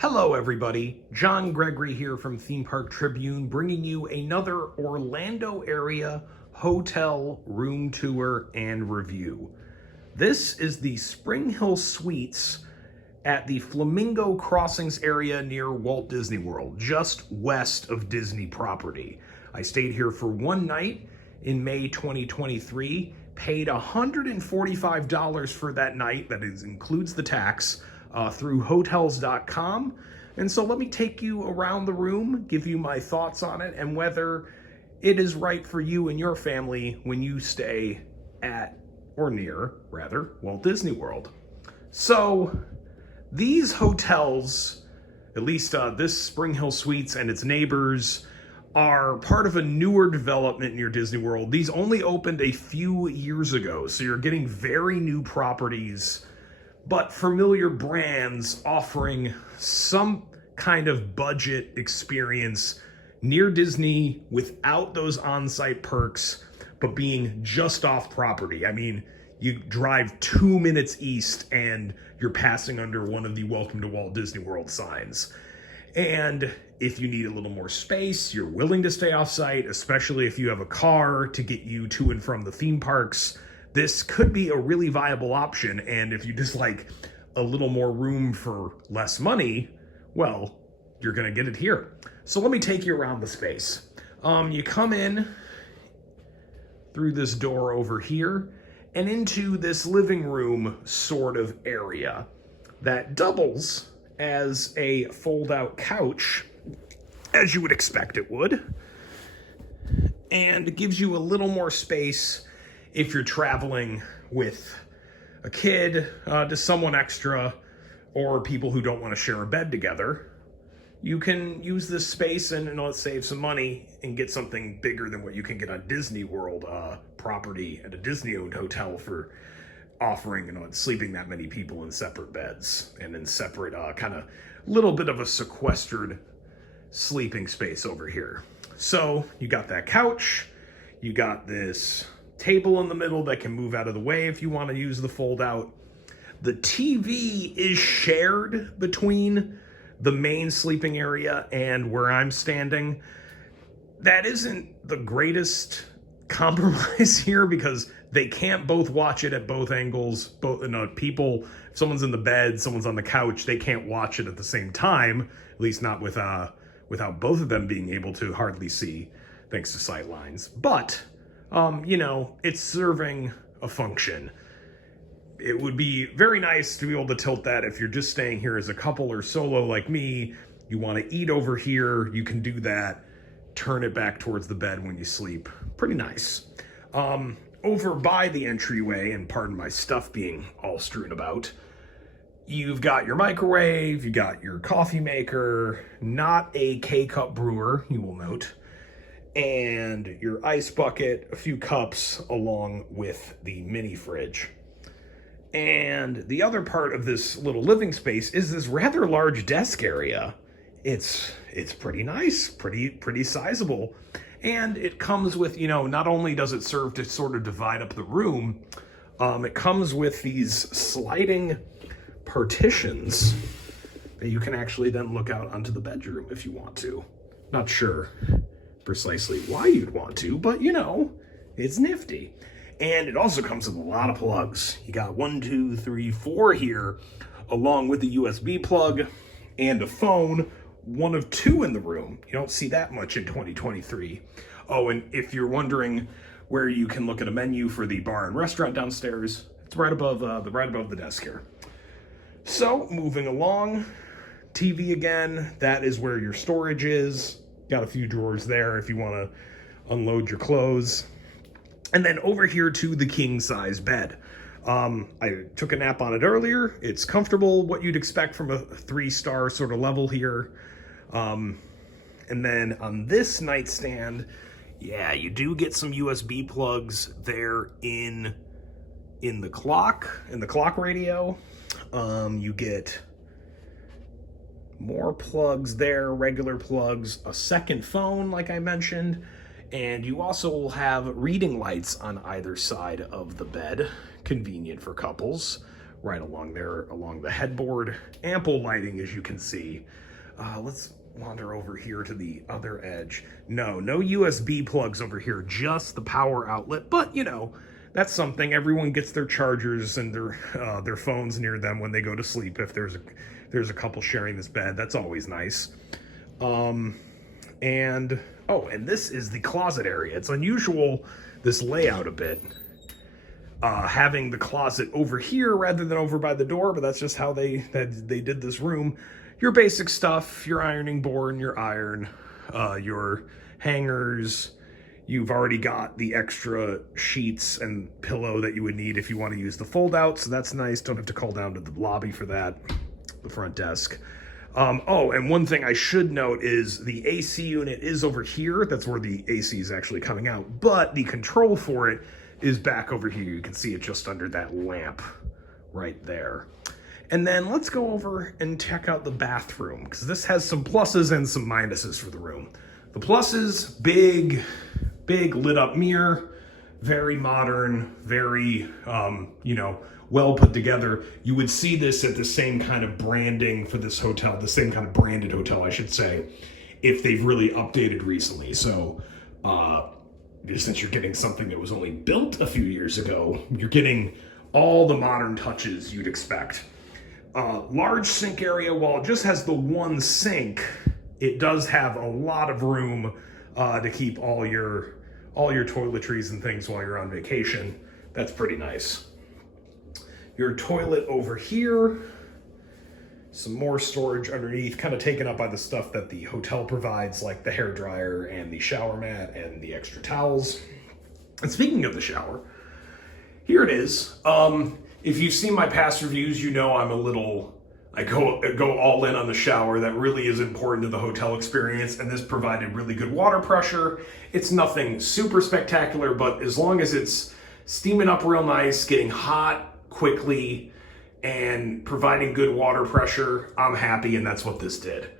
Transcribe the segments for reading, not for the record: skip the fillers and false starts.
Hello everybody, John Gregory here from Theme Park Tribune, bringing you another Orlando area hotel room tour and review. This is the Springhill Suites at the Flamingo Crossings area near Walt Disney World, just west of Disney property. I stayed here for one night in May 2023, paid $145 for that night, that includes the tax, through hotels.com. And so let me take you around the room, give you my thoughts on it, and whether it is right for you and your family when you stay at, or near, rather, Walt Disney World. So these hotels, at least this Springhill Suites and its neighbors, are part of a newer development near Disney World. These only opened a few years ago, so you're getting very new properties, but familiar brands offering some kind of budget experience near Disney without those on-site perks, but being just off property. I mean, you drive 2 minutes east and you're passing under one of the Welcome to Walt Disney World signs. And if you need a little more space, you're willing to stay off-site, especially if you have a car to get you to and from the theme parks. This could be a really viable option, and if you just like a little more room for less money, well, you're gonna get it here. So let me take you around the space. You come in through this door over here and into this living room sort of area that doubles as a fold-out couch, as you would expect it would, and gives you a little more space if you're traveling with a kid, just someone extra, or people who don't want to share a bed together. You can use this space and save some money and get something bigger than what you can get on Disney World property at a Disney-owned hotel for offering, sleeping that many people in separate beds and in separate kind of little bit of a sequestered sleeping space over here. So you got that couch, you got this table in the middle that can move out of the way if you want to use the fold out. The TV is shared between the main sleeping area and where I'm standing. That isn't the greatest compromise here because they can't both watch it at both angles. People, if someone's in the bed, someone's on the couch, they can't watch it at the same time, at least not without both of them being able to hardly see thanks to sight lines. But it's serving a function. It would be very nice to be able to tilt that if you're just staying here as a couple or solo like me, you want to eat over here, you can do that, turn it back towards the bed when you sleep. Pretty nice. Over by the entryway, and pardon my stuff being all strewn about, you've got your microwave, you got your coffee maker, not a K-cup brewer, you will note, and your ice bucket, a few cups, along with the mini fridge. And the other part of this little living space is this rather large desk area. It's pretty nice, pretty sizable. And it comes with, not only does it serve to sort of divide up the room, it comes with these sliding partitions that you can actually then look out onto the bedroom if you want to. Not sure precisely why you'd want to, but it's nifty. And it also comes with a lot of plugs. You got 1, 2, 3, 4 here, along with a USB plug and a phone, one of 2 in the room. You don't see that much in 2023. Oh, and if you're wondering where you can look at a menu for the bar and restaurant downstairs, it's right above the desk here. So moving along, TV again, that is where your storage is. Got a few drawers there if you want to unload your clothes. And then over here to the king size bed. I took a nap on it earlier. It's comfortable, what you'd expect from a 3-star sort of level here. And then on this nightstand, yeah, you do get some USB plugs there in the clock radio. You get more plugs there, regular plugs, a second phone, like I mentioned, and you also will have reading lights on either side of the bed, convenient for couples, right along there, along the headboard. Ample lighting, as you can see. Let's wander over here to the other edge. No USB plugs over here, just the power outlet. But, you know, that's something. Everyone gets their chargers and their phones near them when they go to sleep. If there's a couple sharing this bed, that's always nice. And this is the closet area. It's unusual, this layout a bit, having the closet over here rather than over by the door, but that's just how they did this room. Your basic stuff, your ironing board and your iron, your hangers. You've already got the extra sheets and pillow that you would need if you want to use the fold out, so that's nice. Don't have to call down to the lobby for that, the front desk. And one thing I should note is the AC unit is over here. That's where the AC is actually coming out, but the control for it is back over here. You can see it just under that lamp right there. And then let's go over and check out the bathroom, because this has some pluses and some minuses for the room. The pluses, big lit up mirror, very modern, very, well put together. You would see this at the same kind of branding for this hotel, the same kind of branded hotel, I should say, if they've really updated recently. So, since you're getting something that was only built a few years ago, you're getting all the modern touches you'd expect. Large sink area. While it just has the one sink, it does have a lot of room to keep all your toiletries and things while you're on vacation. That's pretty nice. Your toilet over here, some more storage underneath, kind of taken up by the stuff that the hotel provides, like the hairdryer and the shower mat and the extra towels. And speaking of the shower, here it is. If you've seen my past reviews, you know I go all in on the shower. That really is important to the hotel experience, and this provided really good water pressure. It's nothing super spectacular, but as long as it's steaming up real nice, getting hot quickly, and providing good water pressure, I'm happy, and that's what this did.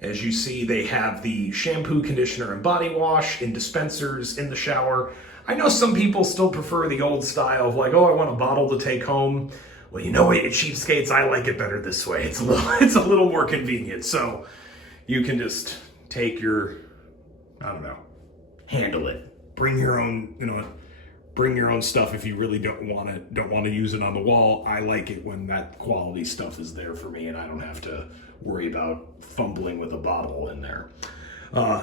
As you see, they have the shampoo, conditioner, and body wash in dispensers in the shower. I know some people still prefer the old style of like, oh, I want a bottle to take home. Well, you know what, cheapskates, I like it better this way. It's a little more convenient. So you can just take your, handle it. Bring your own stuff if you really don't want to use it on the wall. I like it when that quality stuff is there for me and I don't have to worry about fumbling with a bottle in there.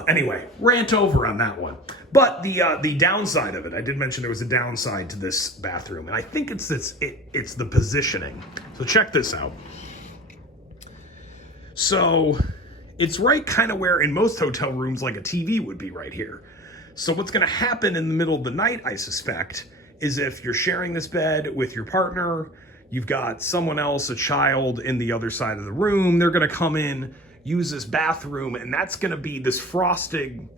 Anyway, rant over on that one. But the downside of it, I did mention there was a downside to this bathroom, and I think it's the positioning. So check this out. So it's right kind of where in most hotel rooms like a TV would be right here. So what's going to happen in the middle of the night, I suspect, is if you're sharing this bed with your partner, you've got someone else, a child, in the other side of the room, they're going to come in, use this bathroom, and that's going to be this frosted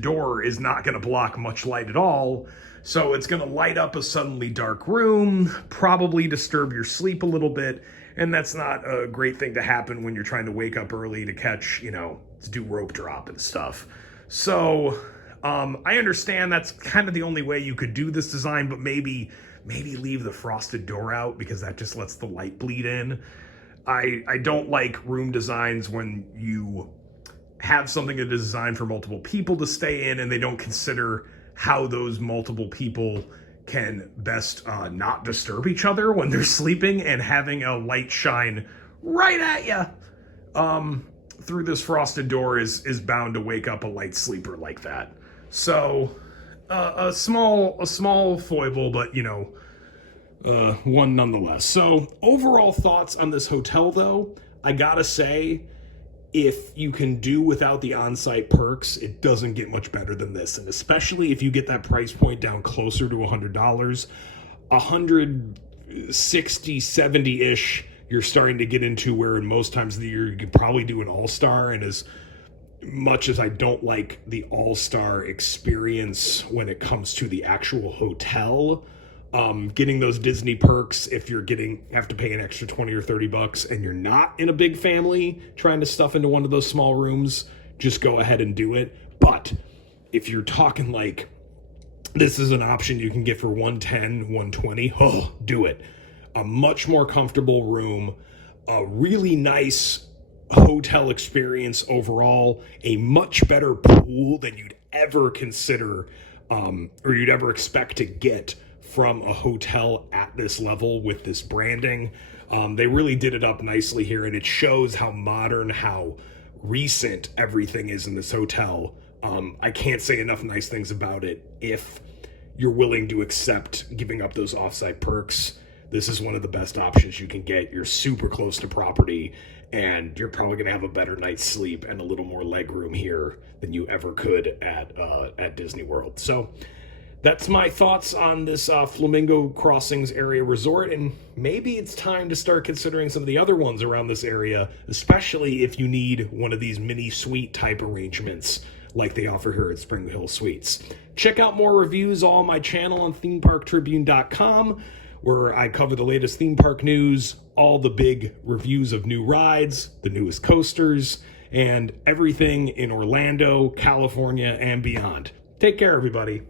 door is not going to block much light at all. So it's going to light up a suddenly dark room, probably disturb your sleep a little bit. And that's not a great thing to happen when you're trying to wake up early to catch, to do rope drop and stuff. So I understand that's kind of the only way you could do this design, but maybe leave the frosted door out because that just lets the light bleed in. I don't like room designs when you have something that is designed for multiple people to stay in and they don't consider how those multiple people can best not disturb each other when they're sleeping, and having a light shine right at you through this frosted door is bound to wake up a light sleeper like that. So a small foible, but one nonetheless. So overall thoughts on this hotel, though, I gotta say, if you can do without the on-site perks, it doesn't get much better than this. And especially if you get that price point down closer to $100, $160, $70-ish, you're starting to get into where in most times of the year you could probably do an all-star. And as much as I don't like the all-star experience when it comes to the actual hotel, getting those Disney perks, if you're have to pay an extra $20 or $30 and you're not in a big family trying to stuff into one of those small rooms, just go ahead and do it. But if you're talking like This is an option you can get for 110, 120. Oh, do it. A much more comfortable room, a really nice hotel experience overall, a much better pool than you'd ever consider or you'd ever expect to get from a hotel at this level with this branding. They really did it up nicely here, and it shows how modern, how recent everything is in this hotel. I can't say enough nice things about it. If you're willing to accept giving up those offsite perks, this is one of the best options you can get. You're super close to property, and you're probably going to have a better night's sleep and a little more leg room here than you ever could at Disney World. So that's my thoughts on this Flamingo Crossings area resort, and maybe it's time to start considering some of the other ones around this area, especially if you need one of these mini suite type arrangements like they offer here at Springhill Suites. Check out more reviews all on my channel on themeparktribune.com, where I cover the latest theme park news, all the big reviews of new rides, the newest coasters, and everything in Orlando, California, and beyond. Take care, everybody.